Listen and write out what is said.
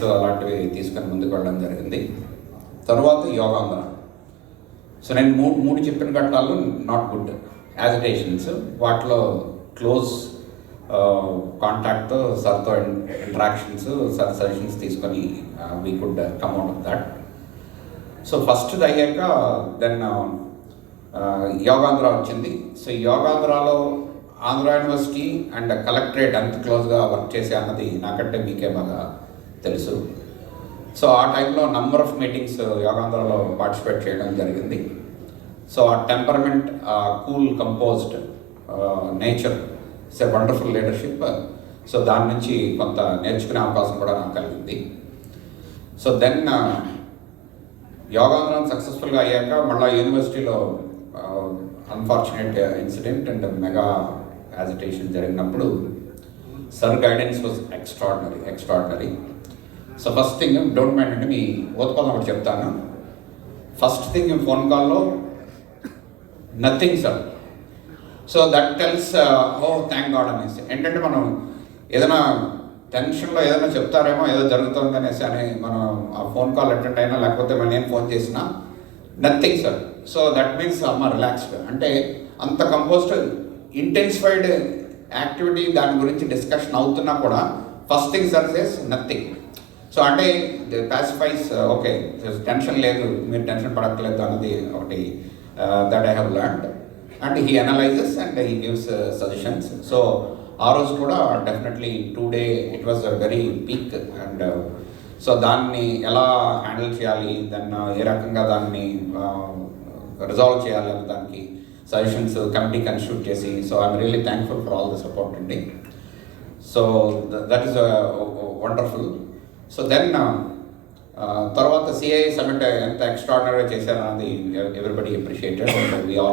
So అలాంటివి తీసుకొని ముందుకు వెళ్ళడం జరిగింది. తర్వాత యోగాంధ్ర. సో నేను మూడు చెప్పిన ఘట్టాలు నాట్ గుడ్ యాజిటేషన్స్. వాటిలో క్లోజ్ కాంటాక్ట్తో సార్తో ఇంటరాక్షన్స్, సార్ సజెషన్స్ తీసుకొని we could come out of that. So ఫస్ట్ది అయ్యాక దెన్ యోగాంధ్ర వచ్చింది. సో యోగాంధ్రలో ఆంధ్ర యూనివర్సిటీ అండ్ కలెక్టరేట్ అంత క్లోజ్గా వర్క్ చేసే అన్నది నాకంటే మీకే బాగా తెలుసు. సో ఆ టైంలో నంబర్ ఆఫ్ మీటింగ్స్ యోగాంధ్రలో పార్టిసిపేట్ చేయడం జరిగింది. సో ఆ temperament, cool composed nature, it's a wonderful leadership. So దాని నుంచి కొంత నేర్చుకునే అవకాశం కూడా నాకు కలిగింది. సో దెన్ యోగాంధ్రం సక్సెస్ఫుల్గా అయ్యాక మళ్ళీ యూనివర్సిటీలో unfortunate incident and mega agitation జరిగినప్పుడు sir guidance was extraordinary. So first thing, don't mind అంటే మీ ఓతపదం ఒకటి చెప్తాను. ఫస్ట్ థింగ్ ఫోన్ కాల్లో nothing sir. So that tells thank god అనేసి. ఏంటంటే మనం ఏదైనా టెన్షన్లో ఏదైనా చెప్తారేమో ఏదో జరుగుతుంది అనేసి అని మనం ఆ ఫోన్ కాల్ అటెండ్ అయినా లేకపోతే మనం నేను ఫోన్ చేసినా nothing sir. So that means అమ్మ రిలాక్స్డ్. అంటే అంత కంపోజ్డ్ ఇంటెన్సిఫైడ్ యాక్టివిటీ దాని గురించి డిస్కషన్ అవుతున్నా కూడా first thing sir says nothing. So అంటే పాసిఫైస్, ఓకే టెన్షన్ లేదు, మీరు టెన్షన్ పడక్కలేదు అన్నది ఒకటి that I have learned. And he analyses and he gives suggestions. So ఆ రోజు కూడా definitely today it was a very peak. And so దాన్ని ఎలా హ్యాండిల్ చేయాలి, దాన్ని ఏ రకంగా దాన్ని రిజాల్వ్ చేయాలి అని దానికి సజెషన్స్ కమిటీ కన్స్టిట్యూట్ చేసి, so I'm really thankful for all the support అండి. So that is wonderful. So then తర్వాత సిఐ సమిట్ ఎంత ఎక్స్ట్రాడినరీగా చేశారన్నది ఎవ్రీబడి అప్రిషియేటెడ్. We all